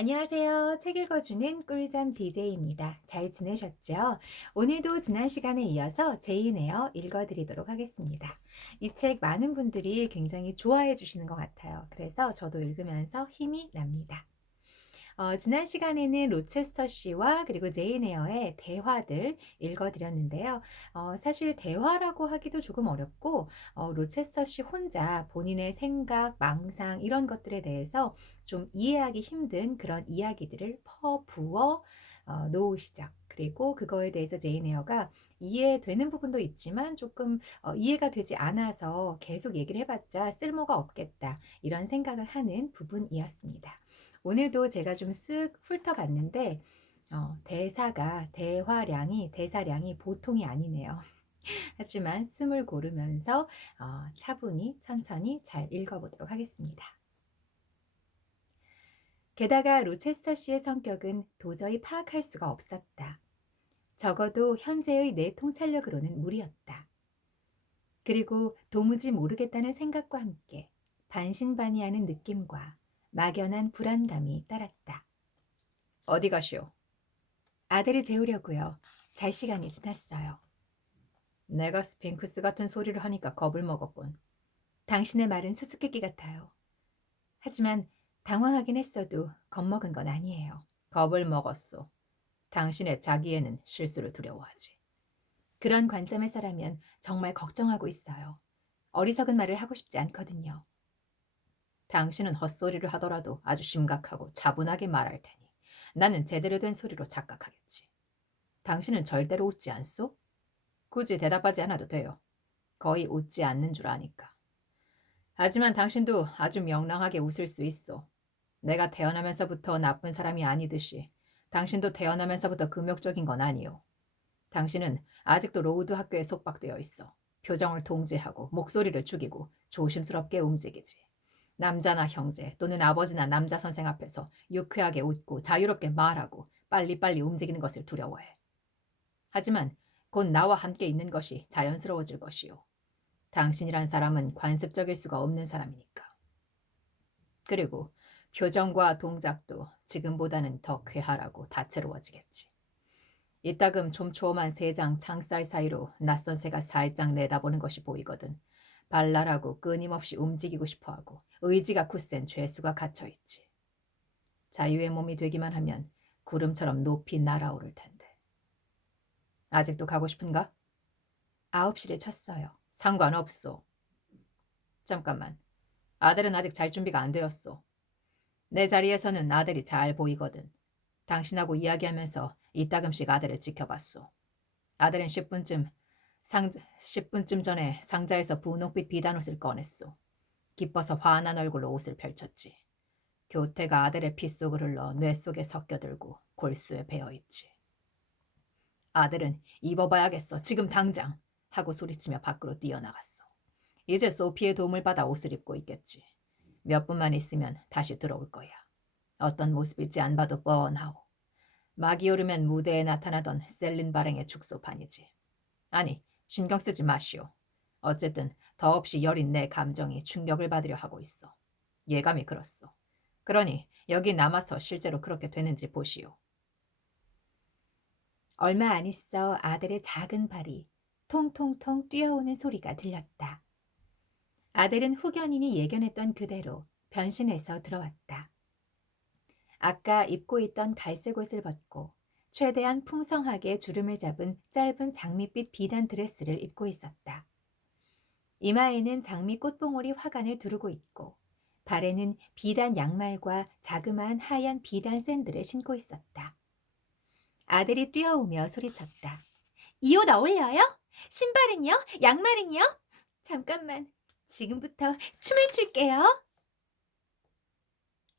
안녕하세요. 책 읽어주는 꿀잠 DJ입니다. 잘 지내셨죠? 오늘도 지난 시간에 이어서 제인 에어 읽어드리도록 하겠습니다. 이 책 많은 분들이 굉장히 좋아해 주시는 것 같아요. 그래서 저도 읽으면서 힘이 납니다. 지난 시간에는 로체스터 씨와 그리고 제인 에어의 대화들 읽어드렸는데요. 사실 대화라고 하기도 조금 어렵고, 로체스터 씨 혼자 본인의 생각, 망상 이런 것들에 대해서 좀 이해하기 힘든 그런 이야기들을 퍼부어 놓으시죠. 그리고 그거에 대해서 제인 에어가 이해되는 부분도 있지만 조금 이해가 되지 않아서 계속 얘기를 해봤자 쓸모가 없겠다. 이런 생각을 하는 부분이었습니다. 오늘도 제가 좀 쓱 훑어봤는데 대사량이 보통이 아니네요. 하지만 숨을 고르면서 차분히 천천히 잘 읽어보도록 하겠습니다. 게다가 로체스터 씨의 성격은 도저히 파악할 수가 없었다. 적어도 현재의 내 통찰력으로는 무리였다. 그리고 도무지 모르겠다는 생각과 함께 반신반의하는 느낌과 막연한 불안감이 따랐다. 어디 가시오? 아들을 재우려고요. 잘 시간이 지났어요. 내가 스핑크스 같은 소리를 하니까 겁을 먹었군. 당신의 말은 수수께끼 같아요. 하지만 당황하긴 했어도 겁먹은 건 아니에요. 겁을 먹었소. 당신의 자기애는 실수를 두려워하지. 그런 관점에서라면 정말 걱정하고 있어요. 어리석은 말을 하고 싶지 않거든요. 당신은 헛소리를 하더라도 아주 심각하고 차분하게 말할 테니 나는 제대로 된 소리로 착각하겠지. 당신은 절대로 웃지 않소? 굳이 대답하지 않아도 돼요. 거의 웃지 않는 줄 아니까. 하지만 당신도 아주 명랑하게 웃을 수 있어. 내가 태어나면서부터 나쁜 사람이 아니듯이 당신도 태어나면서부터 금욕적인 건 아니오. 당신은 아직도 로우드 학교에 속박되어 있어. 표정을 통제하고 목소리를 죽이고 조심스럽게 움직이지. 남자나 형제 또는 아버지나 남자 선생 앞에서 유쾌하게 웃고 자유롭게 말하고 빨리빨리 움직이는 것을 두려워해. 하지만 곧 나와 함께 있는 것이 자연스러워질 것이요. 당신이란 사람은 관습적일 수가 없는 사람이니까. 그리고 표정과 동작도 지금보다는 더 쾌활하고 다채로워지겠지. 이따금 촘촘한 세 장 창살 사이로 낯선 새가 살짝 내다보는 것이 보이거든. 발랄하고 끊임없이 움직이고 싶어하고 의지가 굳센 죄수가 갇혀있지. 자유의 몸이 되기만 하면 구름처럼 높이 날아오를 텐데. 아직도 가고 싶은가? 9시를 쳤어요. 상관없소. 잠깐만. 아들은 아직 잘 준비가 안 되었소. 내 자리에서는 아들이 잘 보이거든. 당신하고 이야기하면서 이따금씩 아들을 지켜봤소. 아들은 10분쯤 전에 상자에서 분홍빛 비단옷을 꺼냈소. 기뻐서 환한 얼굴로 옷을 펼쳤지. 교태가 아들의 피 속을 흘러 뇌 속에 섞여들고 골수에 배어있지. 아들은 입어봐야겠어. 지금 당장. 하고 소리치며 밖으로 뛰어나갔소. 이제 소피의 도움을 받아 옷을 입고 있겠지. 몇 분만 있으면 다시 들어올 거야. 어떤 모습일지 안 봐도 뻔하오. 막이 오르면 무대에 나타나던 셀린 발행의 축소판이지. 아니, 신경 쓰지 마시오. 어쨌든 더없이 여린 내 감정이 충격을 받으려 하고 있어. 예감이 그렇소. 그러니 여기 남아서 실제로 그렇게 되는지 보시오. 얼마 안 있어 아들의 작은 발이 통통통 뛰어오는 소리가 들렸다. 아들은 후견인이 예견했던 그대로 변신해서 들어왔다. 아까 입고 있던 갈색 옷을 벗고 최대한 풍성하게 주름을 잡은 짧은 장밋빛 비단 드레스를 입고 있었다. 이마에는 장미 꽃봉오리 화관을 두르고 있고 발에는 비단 양말과 자그마한 하얀 비단 샌들을 신고 있었다. 아들이 뛰어오며 소리쳤다. 이 옷 어울려요? 신발은요? 양말은요? 잠깐만, 지금부터 춤을 출게요.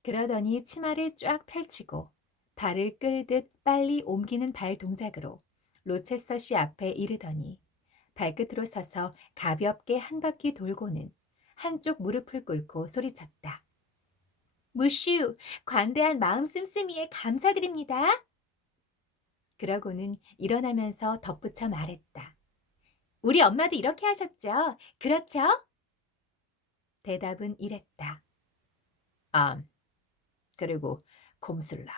그러더니 치마를 쫙 펼치고 발을 끌듯 빨리 옮기는 발 동작으로 로체스터 씨 앞에 이르더니 발끝으로 서서 가볍게 한 바퀴 돌고는 한쪽 무릎을 꿇고 소리쳤다. 무슈, 관대한 마음 씀씀이에 감사드립니다. 그러고는 일어나면서 덧붙여 말했다. 우리 엄마도 이렇게 하셨죠? 그렇죠? 대답은 이랬다. 그리고 콤슬라.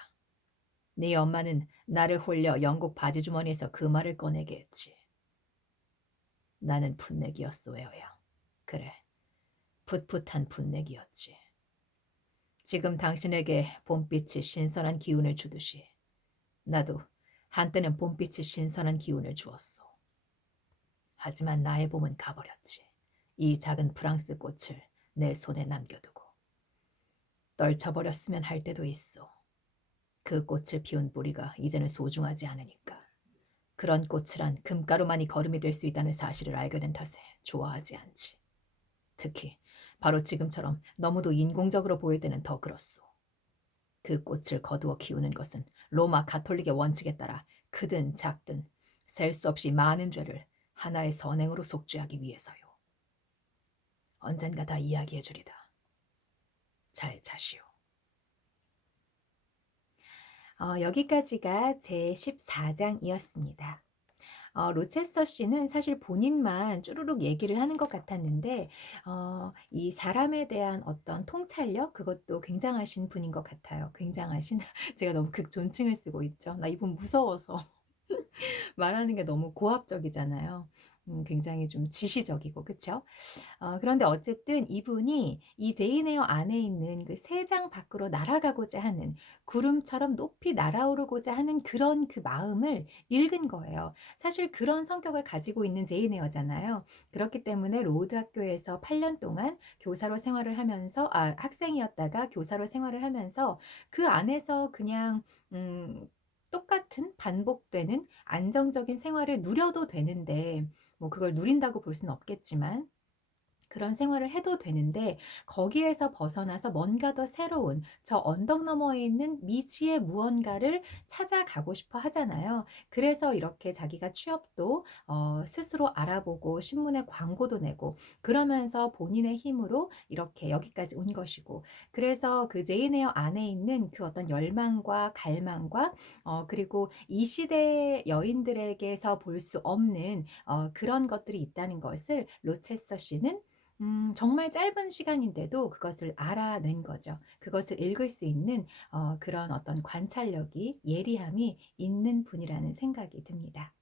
네 엄마는 나를 홀려 영국 바지 주머니에서 그 말을 꺼내게 했지. 나는 풋내기였어, 에어야. 그래, 풋풋한 풋내기였지. 지금 당신에게 봄빛이 신선한 기운을 주듯이 나도 한때는 봄빛이 신선한 기운을 주었소. 하지만 나의 봄은 가버렸지. 이 작은 프랑스 꽃을 내 손에 남겨두고 떨쳐버렸으면 할 때도 있어. 그 꽃을 피운 뿌리가 이제는 소중하지 않으니까. 그런 꽃을 한 금가루만이 거름이 될 수 있다는 사실을 알게 된 탓에 좋아하지 않지. 특히 바로 지금처럼 너무도 인공적으로 보일 때는 더 그렇소. 그 꽃을 거두어 키우는 것은 로마 가톨릭의 원칙에 따라 크든 작든 셀 수 없이 많은 죄를 하나의 선행으로 속죄하기 위해서요. 언젠가 다 이야기해 주리다. 잘 자시오. 여기까지가 제 14장이었습니다. 로체스터 씨는 사실 본인만 쭈루룩 얘기를 하는 것 같았는데 이 사람에 대한 어떤 통찰력 그것도 굉장하신 분인 것 같아요. 굉장하신 제가 너무 극존칭을 쓰고 있죠. 나 이분 무서워서. 말하는 게 너무 고압적이잖아요. 굉장히 좀 지시적이고 그쵸? 그런데 어쨌든 이분이 이 제인 에어 안에 있는 그 세 장 밖으로 날아가고자 하는 구름처럼 높이 날아오르고자 하는 그런 그 마음을 읽은 거예요. 사실 그런 성격을 가지고 있는 제인 에어잖아요. 그렇기 때문에 로드 학교에서 8년 동안 교사로 생활을 하면서 학생이었다가 교사로 생활을 하면서 그 안에서 그냥 똑같은 반복되는 안정적인 생활을 누려도 되는데 뭐 그걸 누린다고 볼 수는 없겠지만 그런 생활을 해도 되는데 거기에서 벗어나서 뭔가 더 새로운 저 언덕 너머에 있는 미지의 무언가를 찾아가고 싶어 하잖아요. 그래서 이렇게 자기가 취업도 스스로 알아보고 신문에 광고도 내고 그러면서 본인의 힘으로 이렇게 여기까지 온 것이고 그래서 그 제인 에어 안에 있는 그 어떤 열망과 갈망과 그리고 이 시대 여인들에게서 볼 수 없는 그런 것들이 있다는 것을 로체스터 씨는 정말 짧은 시간인데도 그것을 알아낸 거죠. 그것을 읽을 수 있는 그런 어떤 관찰력이 예리함이 있는 분이라는 생각이 듭니다.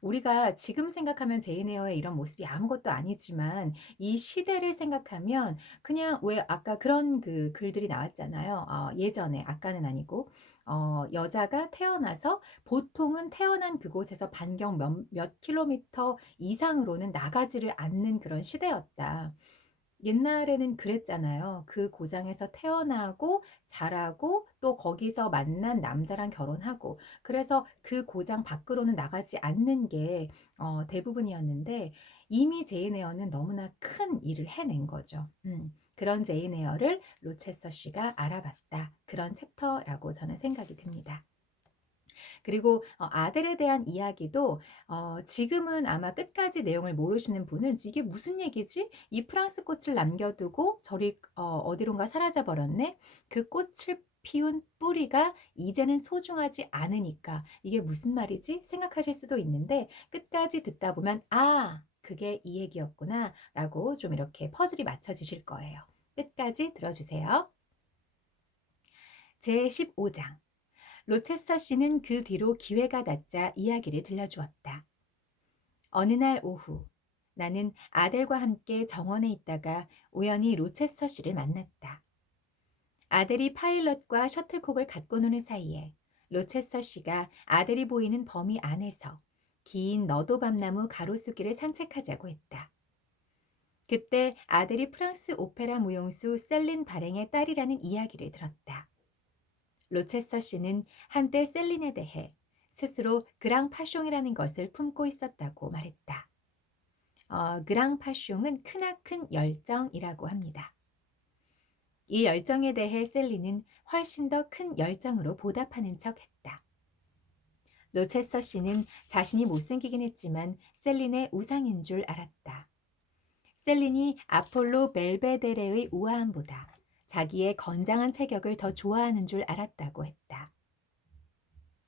우리가 지금 생각하면 제인 에어의 이런 모습이 아무것도 아니지만 이 시대를 생각하면 그냥 왜 아까 그런 그 글들이 나왔잖아요. 예전에 아까는 아니고 여자가 태어나서 보통은 태어난 그곳에서 반경 몇 킬로미터 이상으로는 나가지를 않는 그런 시대였다. 옛날에는 그랬잖아요. 그 고장에서 태어나고 자라고 또 거기서 만난 남자랑 결혼하고 그래서 그 고장 밖으로는 나가지 않는 게 대부분이었는데 이미 제인 에어는 너무나 큰 일을 해낸 거죠. 그런 제인 에어를 로체서 씨가 알아봤다. 그런 챕터라고 저는 생각이 듭니다. 그리고 아델에 대한 이야기도 지금은 아마 끝까지 내용을 모르시는 분은 '이게 무슨 얘기지? 이 프랑스 꽃을 남겨두고 저리 어디론가 사라져 버렸네. 그 꽃을 피운 뿌리가 이제는 소중하지 않으니까 이게 무슨 말이지?' 생각하실 수도 있는데 끝까지 듣다 보면 '아 그게 이 얘기였구나.'라고 좀 이렇게 퍼즐이 맞춰지실 거예요. 끝까지 들어주세요. 제 15장 로체스터 씨는 그 뒤로 기회가 닿자 이야기를 들려주었다. 어느 날 오후, 나는 아델과 함께 정원에 있다가 우연히 로체스터 씨를 만났다. 아델이 파일럿과 셔틀콕을 갖고 노는 사이에 로체스터 씨가 아델이 보이는 범위 안에서 긴 너도밤나무 가로수길을 산책하자고 했다. 그때 아델이 프랑스 오페라 무용수 셀린 발행의 딸이라는 이야기를 들었다. 로체스터 씨는 한때 셀린에 대해 스스로 그랑 파숑이라는 것을 품고 있었다고 말했다. 그랑 파숑은 크나큰 열정이라고 합니다. 이 열정에 대해 셀린은 훨씬 더 큰 열정으로 보답하는 척 했다. 로체스터 씨는 자신이 못생기긴 했지만 셀린의 우상인 줄 알았다. 셀린이 아폴로 벨베데레의 우아함보다 자기의 건장한 체격을 더 좋아하는 줄 알았다고 했다.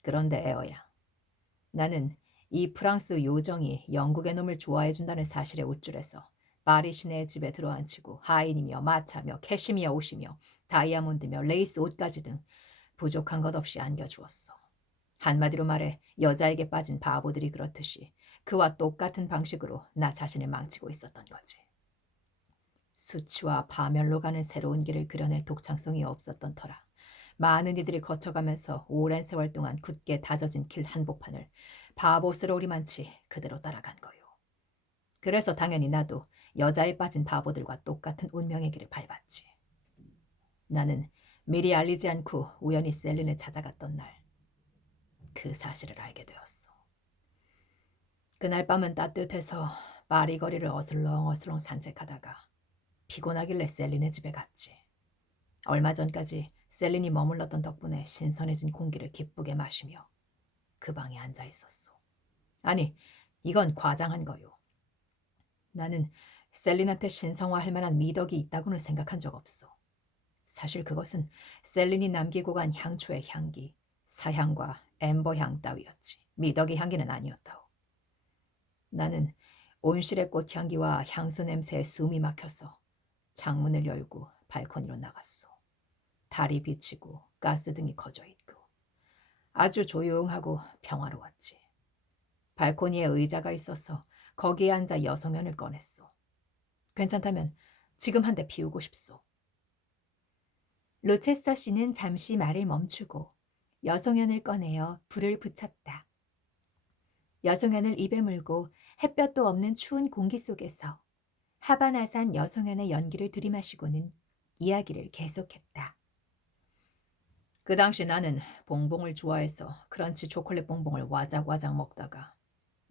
그런데 에어야, 나는 이 프랑스 요정이 영국의 놈을 좋아해 준다는 사실에 우쭐해서 파리 시내의 집에 들어앉히고 하인이며 마차며 캐시미어 옷이며 다이아몬드며 레이스 옷까지 등 부족한 것 없이 안겨주었어. 한마디로 말해 여자에게 빠진 바보들이 그렇듯이 그와 똑같은 방식으로 나 자신을 망치고 있었던 거지. 수치와 파멸로 가는 새로운 길을 그려낼 독창성이 없었던 터라 많은 이들이 거쳐가면서 오랜 세월 동안 굳게 다져진 길 한복판을 바보스러우리만치 그대로 따라간 거요. 그래서 당연히 나도 여자에 빠진 바보들과 똑같은 운명의 길을 밟았지. 나는 미리 알리지 않고 우연히 셀린을 찾아갔던 날 그 사실을 알게 되었어. 그날 밤은 따뜻해서 파리 거리를 어슬렁어슬렁 산책하다가 피곤하길래 셀린의 집에 갔지. 얼마 전까지 셀린이 머물렀던 덕분에 신선해진 공기를 기쁘게 마시며 그 방에 앉아 있었어. 아니, 이건 과장한 거요. 나는 셀린한테 신성화할 만한 미덕이 있다고는 생각한 적 없어. 사실 그것은 셀린이 남기고 간 향초의 향기, 사향과 엠버향 따위였지. 미덕의 향기는 아니었다오. 나는 온실의 꽃향기와 향수 냄새에 숨이 막혀서 창문을 열고 발코니로 나갔어. 달이 비치고 가스등이 꺼져 있고 아주 조용하고 평화로웠지. 발코니에 의자가 있어서 거기에 앉아 여성연을 꺼냈어. 괜찮다면 지금 한 대 피우고 싶소. 로체스터 씨는 잠시 말을 멈추고 여성연을 꺼내어 불을 붙였다. 여성연을 입에 물고 햇볕도 없는 추운 공기 속에서 하바나산 여성연의 연기를 들이마시고는 이야기를 계속했다. 그 당시 나는 봉봉을 좋아해서 크런치 초콜릿 봉봉을 와작와작 먹다가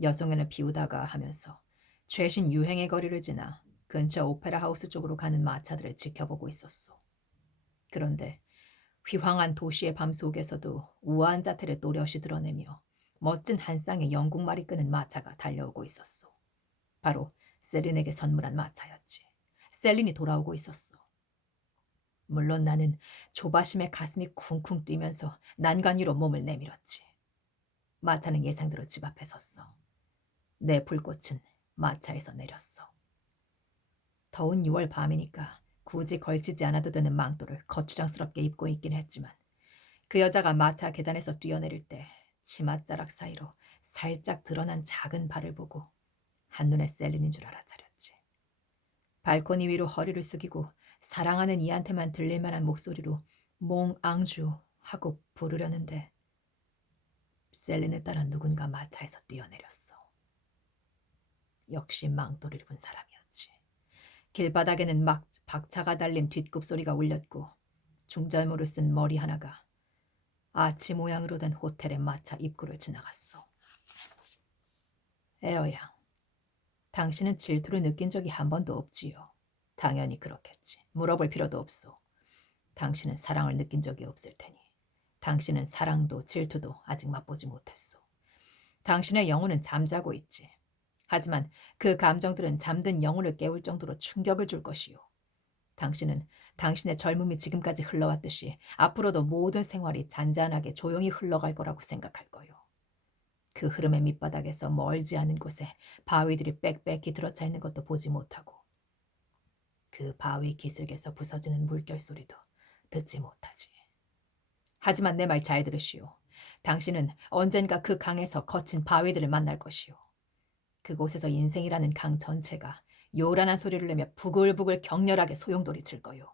여성연을 피우다가 하면서 최신 유행의 거리를 지나 근처 오페라 하우스 쪽으로 가는 마차들을 지켜보고 있었어. 그런데 휘황한 도시의 밤 속에서도 우아한 자태를 또렷이 드러내며 멋진 한 쌍의 영국말이 끄는 마차가 달려오고 있었어. 바로 셀린에게 선물한 마차였지. 셀린이 돌아오고 있었어. 물론 나는 조바심에 가슴이 쿵쿵 뛰면서 난간 위로 몸을 내밀었지. 마차는 예상대로 집 앞에 섰어. 내 불꽃은 마차에서 내렸어. 더운 6월 밤이니까 굳이 걸치지 않아도 되는 망토를 거추장스럽게 입고 있긴 했지만 그 여자가 마차 계단에서 뛰어내릴 때 치맛자락 사이로 살짝 드러난 작은 발을 보고 한눈에 셀린인 줄 알아차렸지. 발코니 위로 허리를 숙이고 사랑하는 이한테만 들릴 만한 목소리로 몽앙주 하고 부르려는데 셀린에 따라 누군가 마차에서 뛰어내렸어. 역시 망토를 입은 사람이었지. 길바닥에는 막 박차가 달린 뒷굽소리가 울렸고 중절모를 쓴 머리 하나가 아치 모양으로 된 호텔의 마차 입구를 지나갔어. 에어양, 당신은 질투를 느낀 적이 한 번도 없지요. 당연히 그렇겠지. 물어볼 필요도 없소. 당신은 사랑을 느낀 적이 없을 테니. 당신은 사랑도 질투도 아직 맛보지 못했소. 당신의 영혼은 잠자고 있지. 하지만 그 감정들은 잠든 영혼을 깨울 정도로 충격을 줄 것이요. 당신은 당신의 젊음이 지금까지 흘러왔듯이 앞으로도 모든 생활이 잔잔하게 조용히 흘러갈 거라고 생각할 거요. 그 흐름의 밑바닥에서 멀지 않은 곳에 바위들이 빽빽히 들어차 있는 것도 보지 못하고 그 바위 기슭에서 부서지는 물결 소리도 듣지 못하지. 하지만 내 말 잘 들으시오. 당신은 언젠가 그 강에서 거친 바위들을 만날 것이오. 그곳에서 인생이라는 강 전체가 요란한 소리를 내며 부글부글 격렬하게 소용돌이 칠 거요.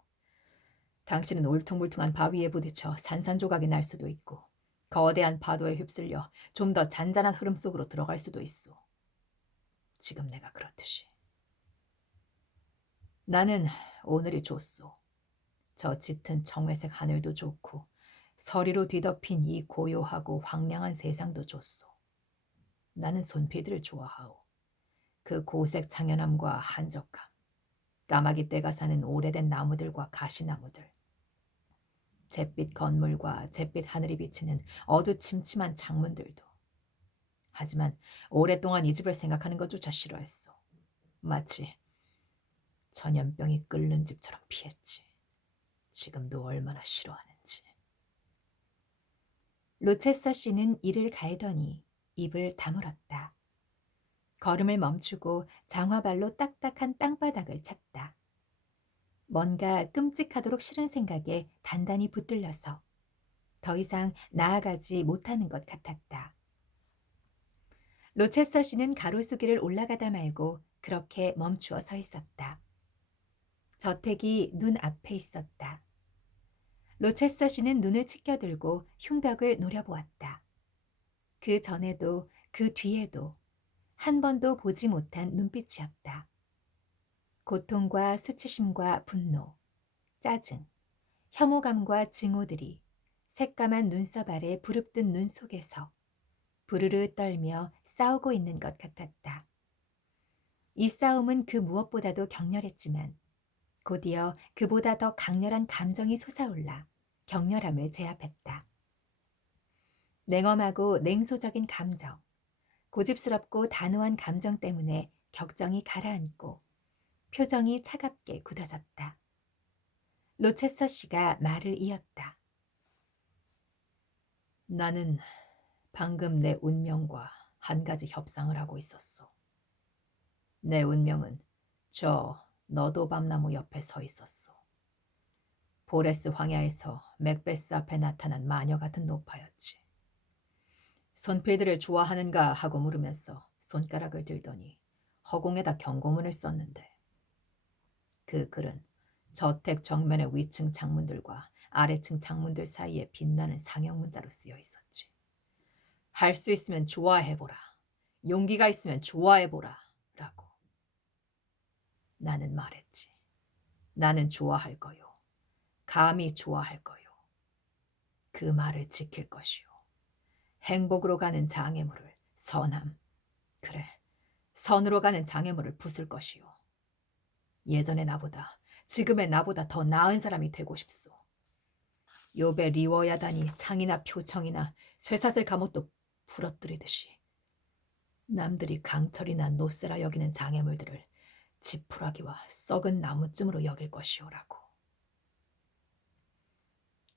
당신은 울퉁불퉁한 바위에 부딪혀 산산조각이 날 수도 있고 거대한 파도에 휩쓸려 좀 더 잔잔한 흐름 속으로 들어갈 수도 있소. 지금 내가 그렇듯이. 나는 오늘이 좋소. 저 짙은 청회색 하늘도 좋고 서리로 뒤덮인 이 고요하고 황량한 세상도 좋소. 나는 손필들을 좋아하오. 그 고색 창연함과 한적함, 까마귀 떼가 사는 오래된 나무들과 가시나무들, 잿빛 건물과 잿빛 하늘이 비치는 어두침침한 창문들도. 하지만 오랫동안 이 집을 생각하는 것조차 싫어했어. 마치 전염병이 끓는 집처럼 피했지. 지금도 얼마나 싫어하는지. 로체스터 씨는 이를 갈더니 입을 다물었다. 걸음을 멈추고 장화발로 딱딱한 땅바닥을 찼다. 뭔가 끔찍하도록 싫은 생각에 단단히 붙들려서 더 이상 나아가지 못하는 것 같았다. 로체스터 씨는 가로수길을 올라가다 말고 그렇게 멈추어 서 있었다. 저택이 눈 앞에 있었다. 로체스터 씨는 눈을 치켜들고 흉벽을 노려보았다. 그 전에도 그 뒤에도 한 번도 보지 못한 눈빛이었다. 고통과 수치심과 분노, 짜증, 혐오감과 증오들이 새까만 눈썹 아래 부릅뜬 눈 속에서 부르르 떨며 싸우고 있는 것 같았다. 이 싸움은 그 무엇보다도 격렬했지만 곧이어 그보다 더 강렬한 감정이 솟아올라 격렬함을 제압했다. 냉엄하고 냉소적인 감정, 고집스럽고 단호한 감정 때문에 격정이 가라앉고 표정이 차갑게 굳어졌다. 로체스터 씨가 말을 이었다. 나는 방금 내 운명과 한 가지 협상을 하고 있었어. 내 운명은 저 너도 밤나무 옆에 서 있었어. 보레스 황야에서 맥베스 앞에 나타난 마녀 같은 노파였지. 손필들을 좋아하는가 하고 물으면서 손가락을 들더니 허공에다 경고문을 썼는데 그 글은 저택 정면의 위층 창문들과 아래층 창문들 사이에 빛나는 상형 문자로 쓰여 있었지. 할 수 있으면 좋아해보라. 용기가 있으면 좋아해보라. 라고. 나는 말했지. 나는 좋아할 거요. 감히 좋아할 거요. 그 말을 지킬 것이요. 행복으로 가는 장애물을 선함. 그래, 선으로 가는 장애물을 부술 것이요. 예전의 나보다, 지금의 나보다 더 나은 사람이 되고 싶소. 요배 리워야단이 창이나 표청이나 쇠사슬 감옷도 부러뜨리듯이 남들이 강철이나 노쇠라 여기는 장애물들을 지푸라기와 썩은 나무쯤으로 여길 것이오라고.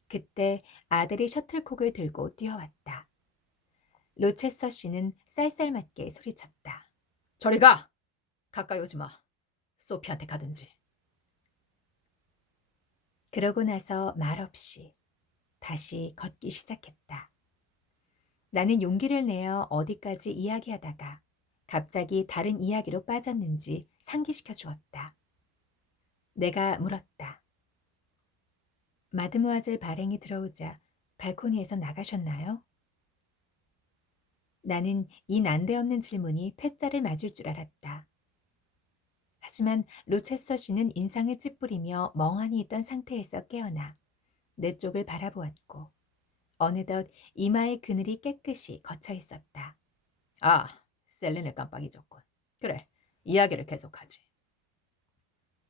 그때 아들이 셔틀콕을 들고 뛰어왔다. 로체스터 씨는 쌀쌀맞게 소리쳤다. 저리 가! 가까이 오지 마. 소피한테 가든지. 그러고 나서 말없이 다시 걷기 시작했다. 나는 용기를 내어 어디까지 이야기하다가 갑자기 다른 이야기로 빠졌는지 상기시켜 주었다. 내가 물었다. 마드모아젤 발행이 들어오자 발코니에서 나가셨나요? 나는 이 난데없는 질문이 퇴짜를 맞을 줄 알았다. 하지만 로체스터 씨는 인상을 찌푸리며 멍하니 있던 상태에서 깨어나 내 쪽을 바라보았고 어느덧 이마의 그늘이 깨끗이 걷혀 있었다. 아, 셀린을 깜빡 잊었군. 그래, 이야기를 계속하지.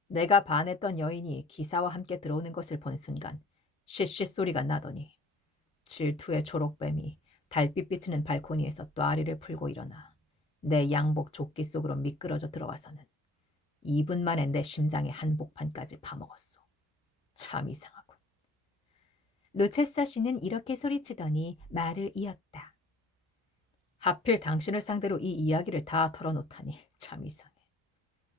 내가 반했던 여인이 기사와 함께 들어오는 것을 본 순간 쉿쉿 소리가 나더니 질투의 초록뱀이 달빛 비치는 발코니에서 또아리를 풀고 일어나 내 양복 조끼 속으로 미끄러져 들어와서는 2분 만에 내 심장의 한복판까지 파먹었어. 참 이상하군. 로체스터 씨는 이렇게 소리치더니 말을 이었다. 하필 당신을 상대로 이 이야기를 다 털어놓다니 참 이상해.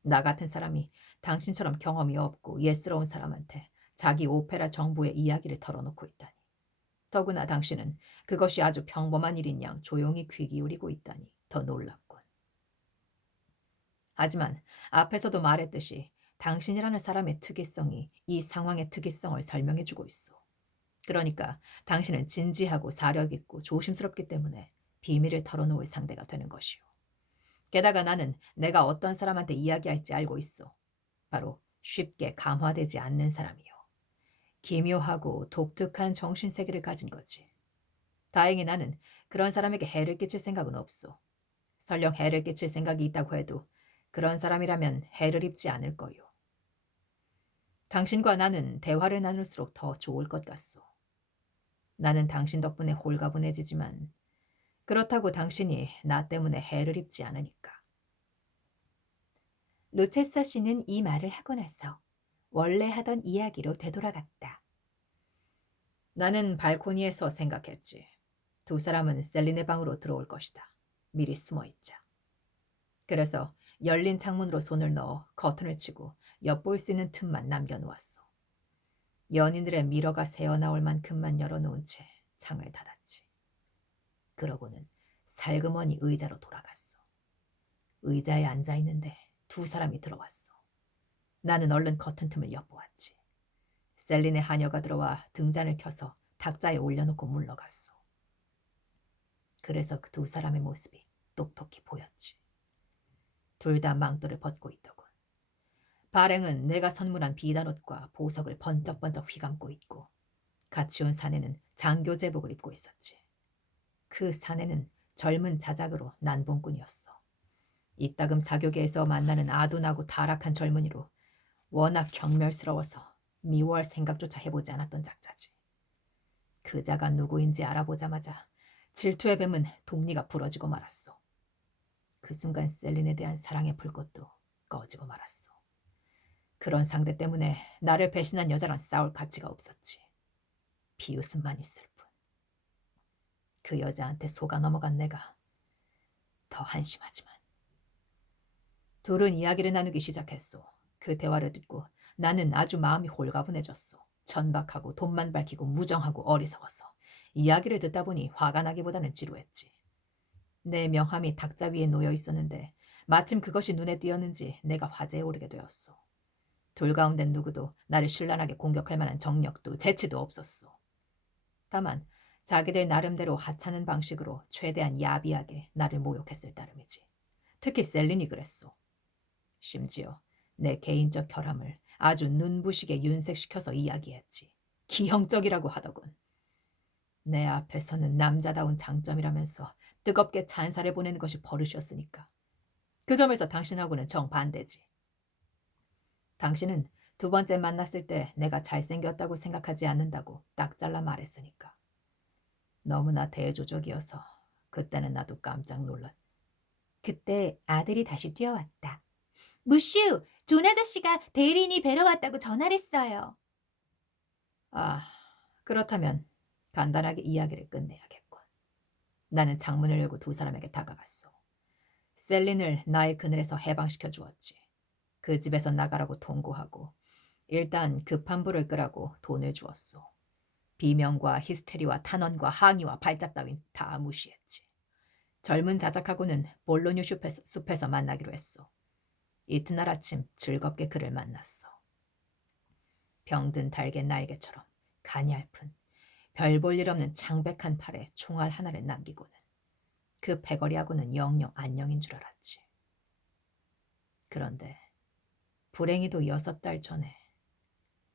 나 같은 사람이 당신처럼 경험이 없고 예스러운 사람한테 자기 오페라 정보의 이야기를 털어놓고 있다니. 더구나 당신은 그것이 아주 평범한 일인 양 조용히 귀 기울이고 있다니 더 놀랍군. 하지만 앞에서도 말했듯이 당신이라는 사람의 특이성이 이 상황의 특이성을 설명해주고 있어. 그러니까 당신은 진지하고 사력 있고 조심스럽기 때문에 비밀을 털어놓을 상대가 되는 것이오. 게다가 나는 내가 어떤 사람한테 이야기할지 알고 있어. 바로 쉽게 감화되지 않는 사람이요. 기묘하고 독특한 정신세계를 가진 거지. 다행히 나는 그런 사람에게 해를 끼칠 생각은 없어. 설령 해를 끼칠 생각이 있다고 해도 그런 사람이라면 해를 입지 않을 거요. 당신과 나는 대화를 나눌수록 더 좋을 것 같소. 나는 당신 덕분에 홀가분해지지만 그렇다고 당신이 나 때문에 해를 입지 않으니까. 로체스터 씨는 이 말을 하고 나서 원래 하던 이야기로 되돌아갔다. 나는 발코니에서 생각했지. 두 사람은 셀린의 방으로 들어올 것이다. 미리 숨어 있자. 그래서 열린 창문으로 손을 넣어 커튼을 치고 엿볼 수 있는 틈만 남겨놓았소. 연인들의 미러가 새어나올 만큼만 열어놓은 채 창을 닫았지. 그러고는 살그머니 의자로 돌아갔소. 의자에 앉아있는데 두 사람이 들어왔소. 나는 얼른 커튼 틈을 엿보았지. 셀린의 하녀가 들어와 등잔을 켜서 탁자에 올려놓고 물러갔소. 그래서 그 두 사람의 모습이 똑똑히 보였지. 둘 다 망토를 벗고 있더군. 발행은 내가 선물한 비단옷과 보석을 번쩍번쩍 휘감고 있고, 같이 온 사내는 장교 제복을 입고 있었지. 그 사내는 젊은 자작으로 난봉꾼이었어. 이따금 사교계에서 만나는 아둔하고 타락한 젊은이로 워낙 경멸스러워서 미워할 생각조차 해보지 않았던 작자지. 그 자가 누구인지 알아보자마자 질투의 뱀은 동리가 부러지고 말았소. 그 순간 셀린에 대한 사랑의 불꽃도 꺼지고 말았소. 그런 상대 때문에 나를 배신한 여자랑 싸울 가치가 없었지. 비웃음만 있을 뿐. 그 여자한테 속아 넘어간 내가 더 한심하지만. 둘은 이야기를 나누기 시작했소. 그 대화를 듣고 나는 아주 마음이 홀가분해졌소. 천박하고 돈만 밝히고 무정하고 어리석어서 이야기를 듣다 보니 화가 나기보다는 지루했지. 내 명함이 탁자 위에 놓여 있었는데 마침 그것이 눈에 띄었는지 내가 화제에 오르게 되었소. 둘 가운데 누구도 나를 신랄하게 공격할 만한 정력도 재치도 없었소. 다만 자기들 나름대로 하찮은 방식으로 최대한 야비하게 나를 모욕했을 따름이지. 특히 셀린이 그랬소. 심지어 내 개인적 혈함을 아주 눈부시게 윤색시켜서 이야기했지. 기형적이라고 하더군. 내 앞에서는 남자다운 장점이라면서 뜨겁게 찬사를 보내는 것이 버릇이었으니까. 그 점에서 당신하고는 정반대지. 당신은 두 번째 만났을 때 내가 잘생겼다고 생각하지 않는다고 딱 잘라 말했으니까. 너무나 대조적이어서 그때는 나도 깜짝 놀랐. 그때 아들이 다시 뛰어왔다. 무슈! 존 아저씨가 대리인이 뵈러 왔다고 전화를 했어요. 아, 그렇다면 간단하게 이야기를 끝내야겠군. 나는 창문을 열고 두 사람에게 다가갔어. 셀린을 나의 그늘에서 해방시켜 주었지. 그 집에서 나가라고 통고하고 일단 급한 불을 끄라고 돈을 주었소. 비명과 히스테리와 탄원과 항의와 발작 따윈 다 무시했지. 젊은 자작하고는 볼로뉴 숲에서 만나기로 했소. 이튿날 아침 즐겁게 그를 만났어. 병든 닭의 날개처럼 가냘픈 별 볼 일 없는 창백한 팔에 총알 하나를 남기고는 그 패거리하고는 영영 안녕인 줄 알았지. 그런데 불행히도 6달 전에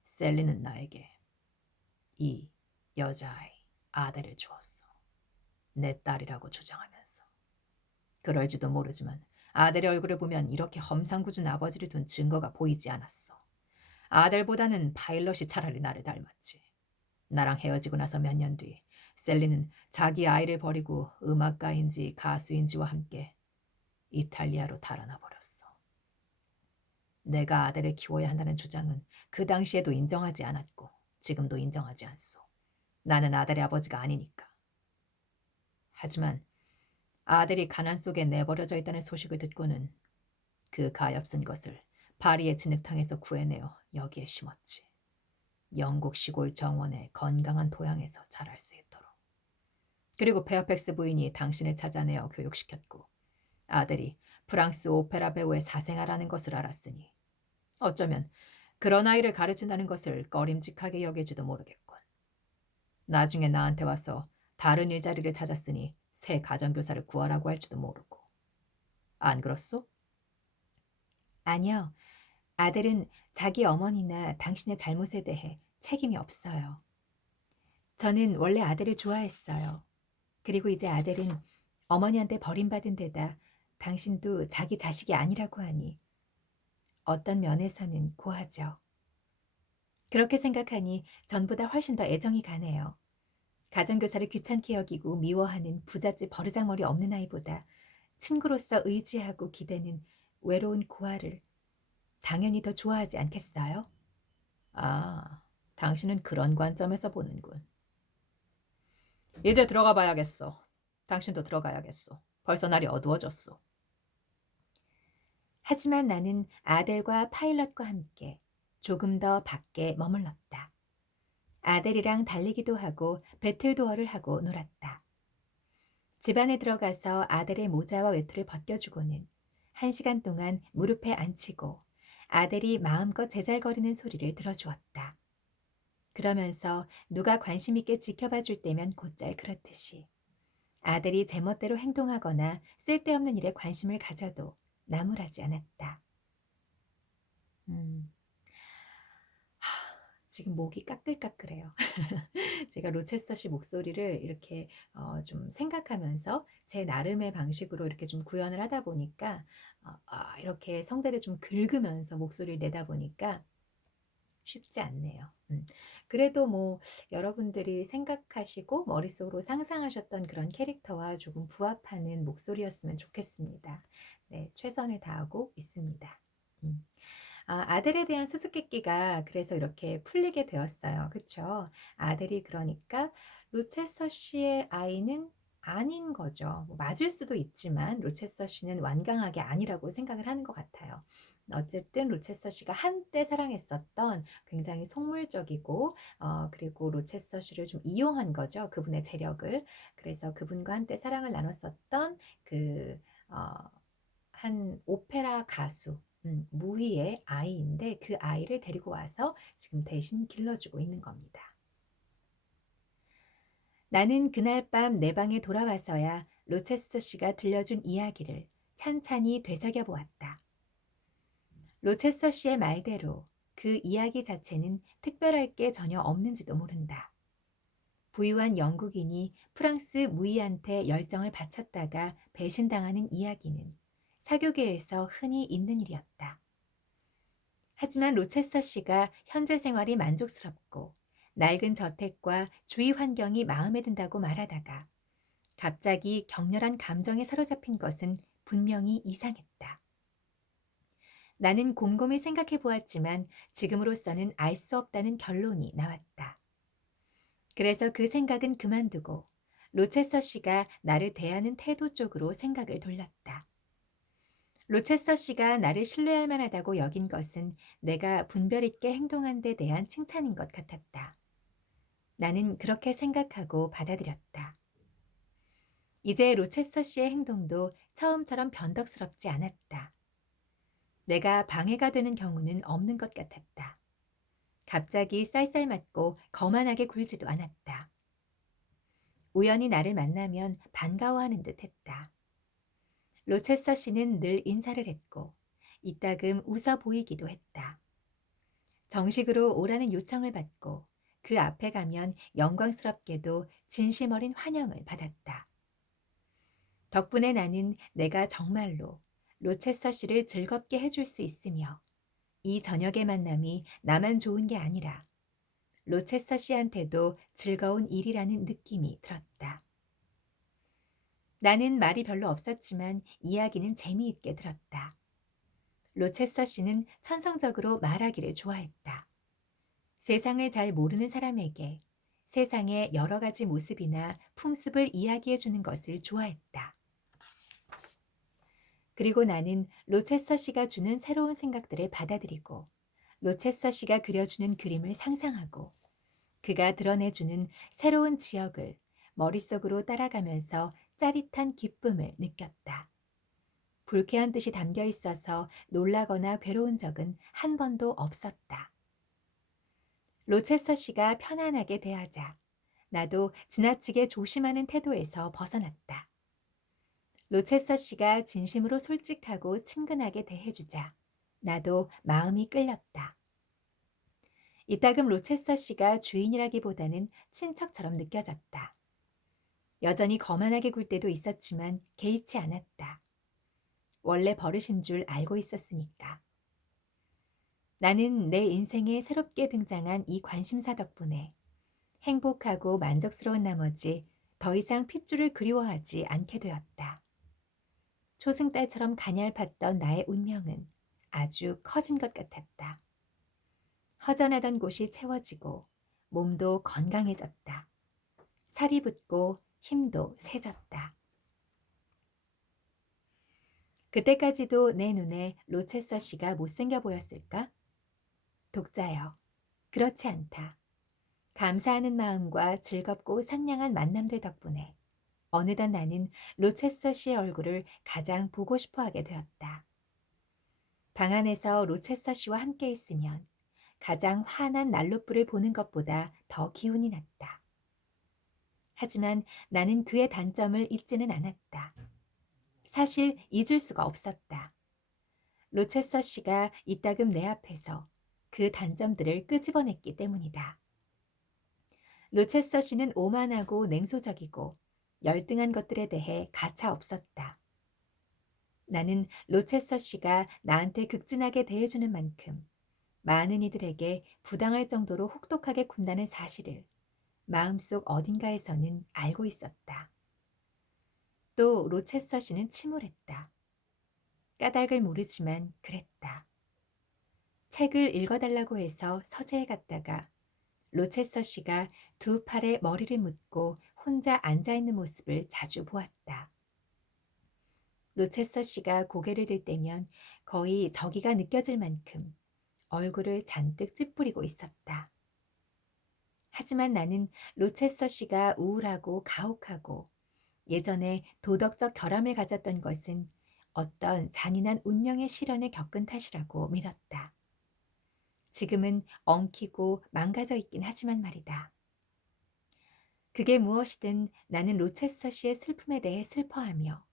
셀린은 나에게 이 여자아이 아델을 주었어. 내 딸이라고 주장하면서. 그럴지도 모르지만 아델의 얼굴을 보면 이렇게 험상궂은 아버지를 둔 증거가 보이지 않았어. 아델보다는 파일럿이 차라리 나를 닮았지. 나랑 헤어지고 나서 몇 년 뒤 셀린은 자기 아이를 버리고 음악가인지 가수인지와 함께 이탈리아로 달아나 버렸어. 내가 아델을 키워야 한다는 주장은 그 당시에도 인정하지 않았고 지금도 인정하지 않소. 나는 아델의 아버지가 아니니까. 하지만 아델이 가난 속에 내버려져 있다는 소식을 듣고는 그 가엾은 것을 파리의 진흙탕에서 구해내어 여기에 심었지. 영국 시골 정원의 건강한 토양에서 자랄 수 있도록. 그리고 페어팩스 부인이 당신을 찾아내어 교육시켰고 아델이 프랑스 오페라 배우의 사생아라는 것을 알았으니 어쩌면 그런 아이를 가르친다는 것을 꺼림직하게 여길지도 모르겠군. 나중에 나한테 와서 다른 일자리를 찾았으니 새 가정교사를 구하라고 할지도 모르고. 안 그렇소? 아니요. 아들은 자기 어머니나 당신의 잘못에 대해 책임이 없어요. 저는 원래 아들을 좋아했어요. 그리고 이제 아들은 어머니한테 버림받은 데다 당신도 자기 자식이 아니라고 하니 어떤 면에서는 고하죠. 그렇게 생각하니 전보다 훨씬 더 애정이 가네요. 가정교사를 귀찮게 여기고 미워하는 부잣집 버르장머리 없는 아이보다 친구로서 의지하고 기대는 외로운 고아를 당연히 더 좋아하지 않겠어요? 아, 당신은 그런 관점에서 보는군. 이제 들어가 봐야겠어. 당신도 들어가야겠어. 벌써 날이 어두워졌어. 하지만 나는 아델과 파일럿과 함께 조금 더 밖에 머물렀다. 아델이랑 달리기도 하고 배틀도어를 하고 놀았다. 집 안에 들어가서 아델의 모자와 외투를 벗겨주고는 1시간 동안 무릎에 앉히고 아델이 마음껏 제잘거리는 소리를 들어주었다. 그러면서 누가 관심 있게 지켜봐 줄 때면 곧잘 그렇듯이 아들이 제멋대로 행동하거나 쓸데없는 일에 관심을 가져도 나무라지 않았다. 음, 지금 목이 까끌까끌해요. 제가 로체서 씨 목소리를 이렇게 좀 생각하면서 제 나름의 방식으로 이렇게 좀 구현을 하다 보니까 이렇게 성대를 좀 긁으면서 목소리를 내다 보니까 쉽지 않네요. 그래도 뭐 여러분들이 생각하시고 머릿속으로 상상하셨던 그런 캐릭터와 조금 부합하는 목소리였으면 좋겠습니다. 네, 최선을 다하고 있습니다. 음. 아들에 대한 수수께끼가 그래서 이렇게 풀리게 되었어요. 그쵸? 아들이 그러니까 로체스터 씨의 아이는 아닌 거죠. 뭐 맞을 수도 있지만 로체스터 씨는 완강하게 아니라고 생각을 하는 것 같아요. 어쨌든 로체스터 씨가 한때 사랑했었던 굉장히 속물적이고 그리고 로체스터 씨를 좀 이용한 거죠. 그분의 재력을. 그래서 그분과 한때 사랑을 나눴었던 그 한 오페라 가수 무희의 아이인데 그 아이를 데리고 와서 지금 대신 길러주고 있는 겁니다. 나는 그날 밤 내 방에 돌아와서야 로체스터 씨가 들려준 이야기를 찬찬히 되새겨 보았다. 로체스터 씨의 말대로 그 이야기 자체는 특별할 게 전혀 없는지도 모른다. 부유한 영국인이 프랑스 무희한테 열정을 바쳤다가 배신당하는 이야기는 사교계에서 흔히 있는 일이었다. 하지만 로체스터 씨가 현재 생활이 만족스럽고 낡은 저택과 주위 환경이 마음에 든다고 말하다가 갑자기 격렬한 감정에 사로잡힌 것은 분명히 이상했다. 나는 곰곰이 생각해 보았지만 지금으로서는 알 수 없다는 결론이 나왔다. 그래서 그 생각은 그만두고 로체스터 씨가 나를 대하는 태도 쪽으로 생각을 돌렸다. 로체스터 씨가 나를 신뢰할 만하다고 여긴 것은 내가 분별 있게 행동한 데 대한 칭찬인 것 같았다. 나는 그렇게 생각하고 받아들였다. 이제 로체스터 씨의 행동도 처음처럼 변덕스럽지 않았다. 내가 방해가 되는 경우는 없는 것 같았다. 갑자기 쌀쌀맞고 거만하게 굴지도 않았다. 우연히 나를 만나면 반가워하는 듯 했다. 로체스터 씨는 늘 인사를 했고 이따금 웃어 보이기도 했다. 정식으로 오라는 요청을 받고 그 앞에 가면 영광스럽게도 진심 어린 환영을 받았다. 덕분에 나는 내가 정말로 로체스터 씨를 즐겁게 해줄 수 있으며 이 저녁의 만남이 나만 좋은 게 아니라 로체스터 씨한테도 즐거운 일이라는 느낌이 들었다. 나는 말이 별로 없었지만 이야기는 재미있게 들었다. 로체스터 씨는 천성적으로 말하기를 좋아했다. 세상을 잘 모르는 사람에게 세상의 여러 가지 모습이나 풍습을 이야기해 주는 것을 좋아했다. 그리고 나는 로체스터 씨가 주는 새로운 생각들을 받아들이고 로체스터 씨가 그려주는 그림을 상상하고 그가 드러내주는 새로운 지역을 머릿속으로 따라가면서 짜릿한 기쁨을 느꼈다. 불쾌한 뜻이 담겨 있어서 놀라거나 괴로운 적은 한 번도 없었다. 로체스터 씨가 편안하게 대하자 나도 지나치게 조심하는 태도에서 벗어났다. 로체스터 씨가 진심으로 솔직하고 친근하게 대해주자 나도 마음이 끌렸다. 이따금 로체스터 씨가 주인이라기보다는 친척처럼 느껴졌다. 여전히 거만하게 굴 때도 있었지만 개의치 않았다. 원래 버릇인 줄 알고 있었으니까. 나는 내 인생에 새롭게 등장한 이 관심사 덕분에 행복하고 만족스러운 나머지 더 이상 핏줄을 그리워하지 않게 되었다. 초승달처럼 가냘팠던 나의 운명은 아주 커진 것 같았다. 허전하던 곳이 채워지고 몸도 건강해졌다. 살이 붙고 힘도 세졌다. 그때까지도 내 눈에 로체서 씨가 못생겨 보였을까? 독자여, 그렇지 않다. 감사하는 마음과 즐겁고 상냥한 만남들 덕분에 어느덧 나는 로체서 씨의 얼굴을 가장 보고 싶어 하게 되었다. 방 안에서 로체서 씨와 함께 있으면 가장 환한 난로불을 보는 것보다 더 기운이 났다. 하지만 나는 그의 단점을 잊지는 않았다. 사실 잊을 수가 없었다. 로체서 씨가 이따금 내 앞에서 그 단점들을 끄집어냈기 때문이다. 로체서 씨는 오만하고 냉소적이고 열등한 것들에 대해 가차 없었다. 나는 로체서 씨가 나한테 극진하게 대해주는 만큼 많은 이들에게 부당할 정도로 혹독하게 군다는 사실을 마음속 어딘가에서는 알고 있었다. 또 로체서 씨는 침울했다. 까닭을 모르지만 그랬다. 책을 읽어달라고 해서 서재에 갔다가 로체서 씨가 두 팔에 머리를 묻고 혼자 앉아있는 모습을 자주 보았다. 로체서 씨가 고개를 들 때면 거의 저기가 느껴질 만큼 얼굴을 잔뜩 찌푸리고 있었다. 하지만 나는 로체서 씨가 우울하고 가혹하고 예전에 도덕적 결함을 가졌던 것은 어떤 잔인한 운명의 시련을 겪은 탓이라고 믿었다. 지금은 엉키고 망가져 있긴 하지만 말이다. 그게 무엇이든 나는 로체스터 씨의 슬픔에 대해 슬퍼하며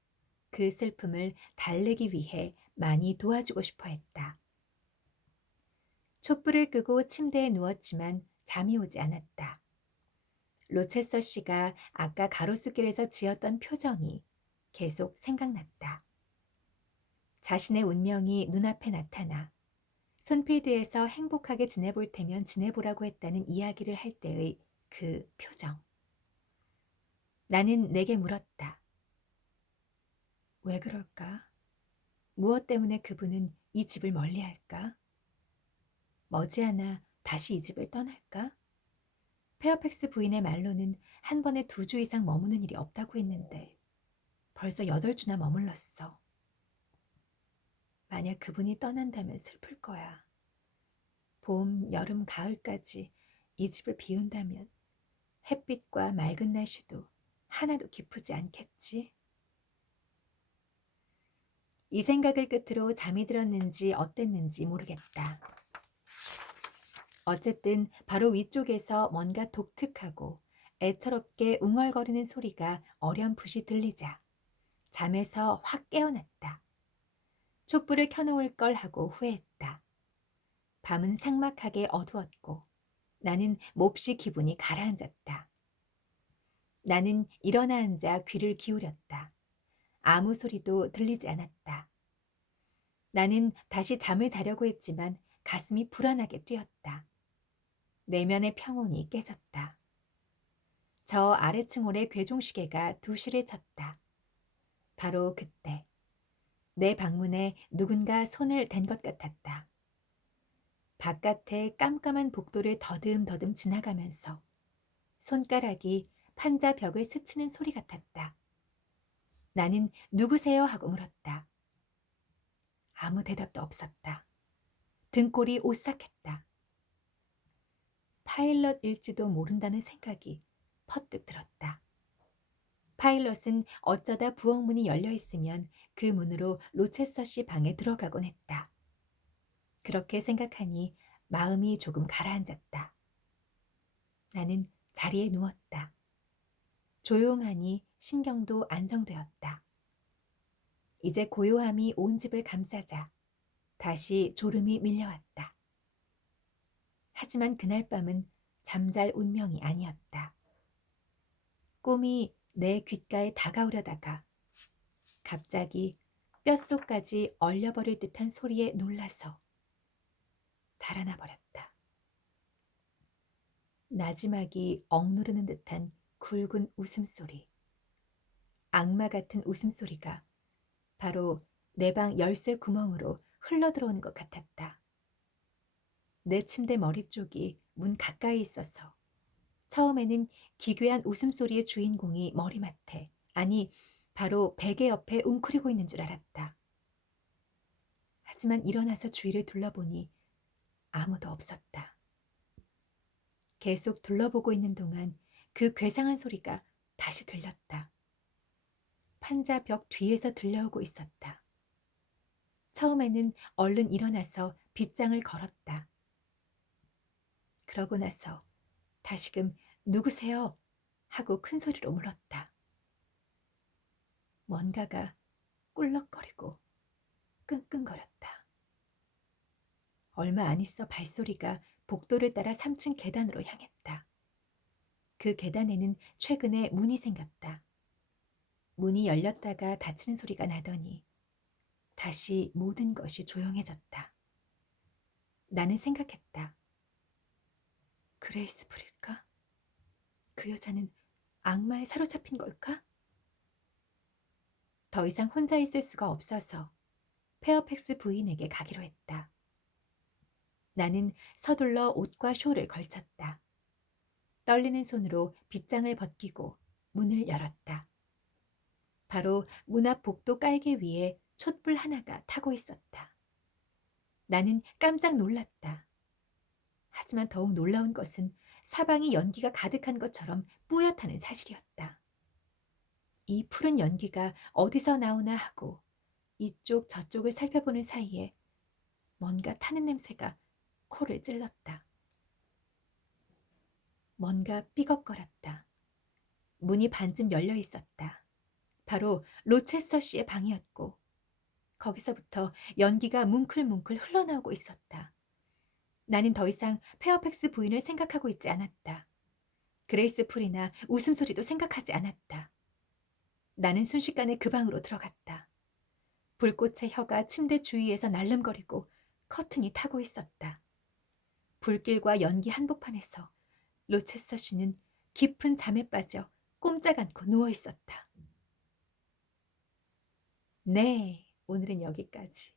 그 슬픔을 달래기 위해 많이 도와주고 싶어 했다. 촛불을 끄고 침대에 누웠지만 잠이 오지 않았다. 로체스터 씨가 아까 가로수길에서 지었던 표정이 계속 생각났다. 자신의 운명이 눈앞에 나타나 손필드에서 행복하게 지내볼 테면 지내보라고 했다는 이야기를 할 때의 그 표정. 나는 내게 물었다. 왜 그럴까? 무엇 때문에 그분은 이 집을 멀리할까? 머지않아 다시 이 집을 떠날까? 페어팩스 부인의 말로는 한 번에 2주 이상 머무는 일이 없다고 했는데 벌써 8주나 머물렀어. 만약 그분이 떠난다면 슬플 거야. 봄, 여름, 가을까지 이 집을 비운다면 햇빛과 맑은 날씨도 하나도 기쁘지 않겠지? 이 생각을 끝으로 잠이 들었는지 어땠는지 모르겠다. 어쨌든 바로 위쪽에서 뭔가 독특하고 애처롭게 웅얼거리는 소리가 어렴풋이 들리자 잠에서 확 깨어났다. 촛불을 켜놓을 걸 하고 후회했다. 밤은 삭막하게 어두웠고 나는 몹시 기분이 가라앉았다. 나는 일어나 앉아 귀를 기울였다. 아무 소리도 들리지 않았다. 나는 다시 잠을 자려고 했지만 가슴이 불안하게 뛰었다. 내면의 평온이 깨졌다. 저 아래층 홀의 괴종시계가 2시를 쳤다. 바로 그때 내 방문에 누군가 손을 댄 것 같았다. 바깥의 깜깜한 복도를 더듬더듬 지나가면서 손가락이 판자 벽을 스치는 소리 같았다. 나는 누구세요? 하고 물었다. 아무 대답도 없었다. 등골이 오싹했다. 파일럿일지도 모른다는 생각이 퍼뜩 들었다. 파일럿은 어쩌다 부엌문이 열려 있으면 그 문으로 로체스터 씨 방에 들어가곤 했다. 그렇게 생각하니 마음이 조금 가라앉았다. 나는 자리에 누웠다. 조용하니 신경도 안정되었다. 이제 고요함이 온 집을 감싸자 다시 졸음이 밀려왔다. 하지만 그날 밤은 잠잘 운명이 아니었다. 꿈이 내 귓가에 다가오려다가 갑자기 뼛속까지 얼려버릴 듯한 소리에 놀라서 달아나 버렸다. 나지막이 억누르는 듯한 굵은 웃음소리. 악마 같은 웃음소리가 바로 내 방 열쇠 구멍으로 흘러들어오는 것 같았다. 내 침대 머리 쪽이 문 가까이 있어서 처음에는 기괴한 웃음소리의 주인공이 머리맡에, 아니 바로 베개 옆에 웅크리고 있는 줄 알았다. 하지만 일어나서 주위를 둘러보니 아무도 없었다. 계속 둘러보고 있는 동안 그 괴상한 소리가 다시 들렸다. 판자 벽 뒤에서 들려오고 있었다. 처음에는 얼른 일어나서 빗장을 걸었다. 그러고 나서 다시금 누구세요? 하고 큰 소리로 물었다. 뭔가가 꿀럭거리고 끙끙거렸다. 얼마 안 있어 발소리가 복도를 따라 3층 계단으로 향했다. 그 계단에는 최근에 문이 생겼다. 문이 열렸다가 닫히는 소리가 나더니 다시 모든 것이 조용해졌다. 나는 생각했다. 그레이스 불일까? 그 여자는 악마에 사로잡힌 걸까? 더 이상 혼자 있을 수가 없어서 페어팩스 부인에게 가기로 했다. 나는 서둘러 옷과 쇼를 걸쳤다. 떨리는 손으로 빗장을 벗기고 문을 열었다. 바로 문 앞 복도 깔개 위에 촛불 하나가 타고 있었다. 나는 깜짝 놀랐다. 하지만 더욱 놀라운 것은 사방이 연기가 가득한 것처럼 뿌옇다는 사실이었다. 이 푸른 연기가 어디서 나오나 하고 이쪽 저쪽을 살펴보는 사이에 뭔가 타는 냄새가 코를 찔렀다. 뭔가 삐걱거렸다. 문이 반쯤 열려 있었다. 바로 로체스터 씨의 방이었고 거기서부터 연기가 뭉클뭉클 흘러나오고 있었다. 나는 더 이상 페어팩스 부인을 생각하고 있지 않았다. 그레이스 풀이나 웃음소리도 생각하지 않았다. 나는 순식간에 그 방으로 들어갔다. 불꽃의 혀가 침대 주위에서 날름거리고 커튼이 타고 있었다. 불길과 연기 한복판에서 로체스터 씨는 깊은 잠에 빠져 꼼짝 않고 누워 있었다. 네, 오늘은 여기까지.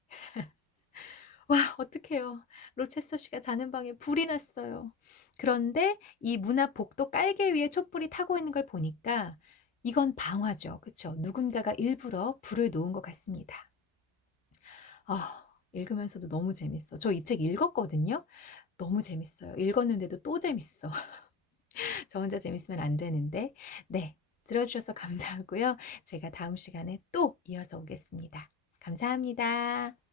와, 어떡해요. 로체스터 씨가 자는 방에 불이 났어요. 그런데 이 문 앞 복도 깔개 위에 촛불이 타고 있는 걸 보니까 이건 방화죠. 그쵸? 누군가가 일부러 불을 놓은 것 같습니다. 읽으면서도 너무 재밌어. 저 이 책 읽었거든요. 너무 재밌어요. 읽었는데도 또 재밌어. 저 혼자 재밌으면 안 되는데. 네, 들어주셔서 감사하고요. 제가 다음 시간에 또 이어서 오겠습니다. 감사합니다.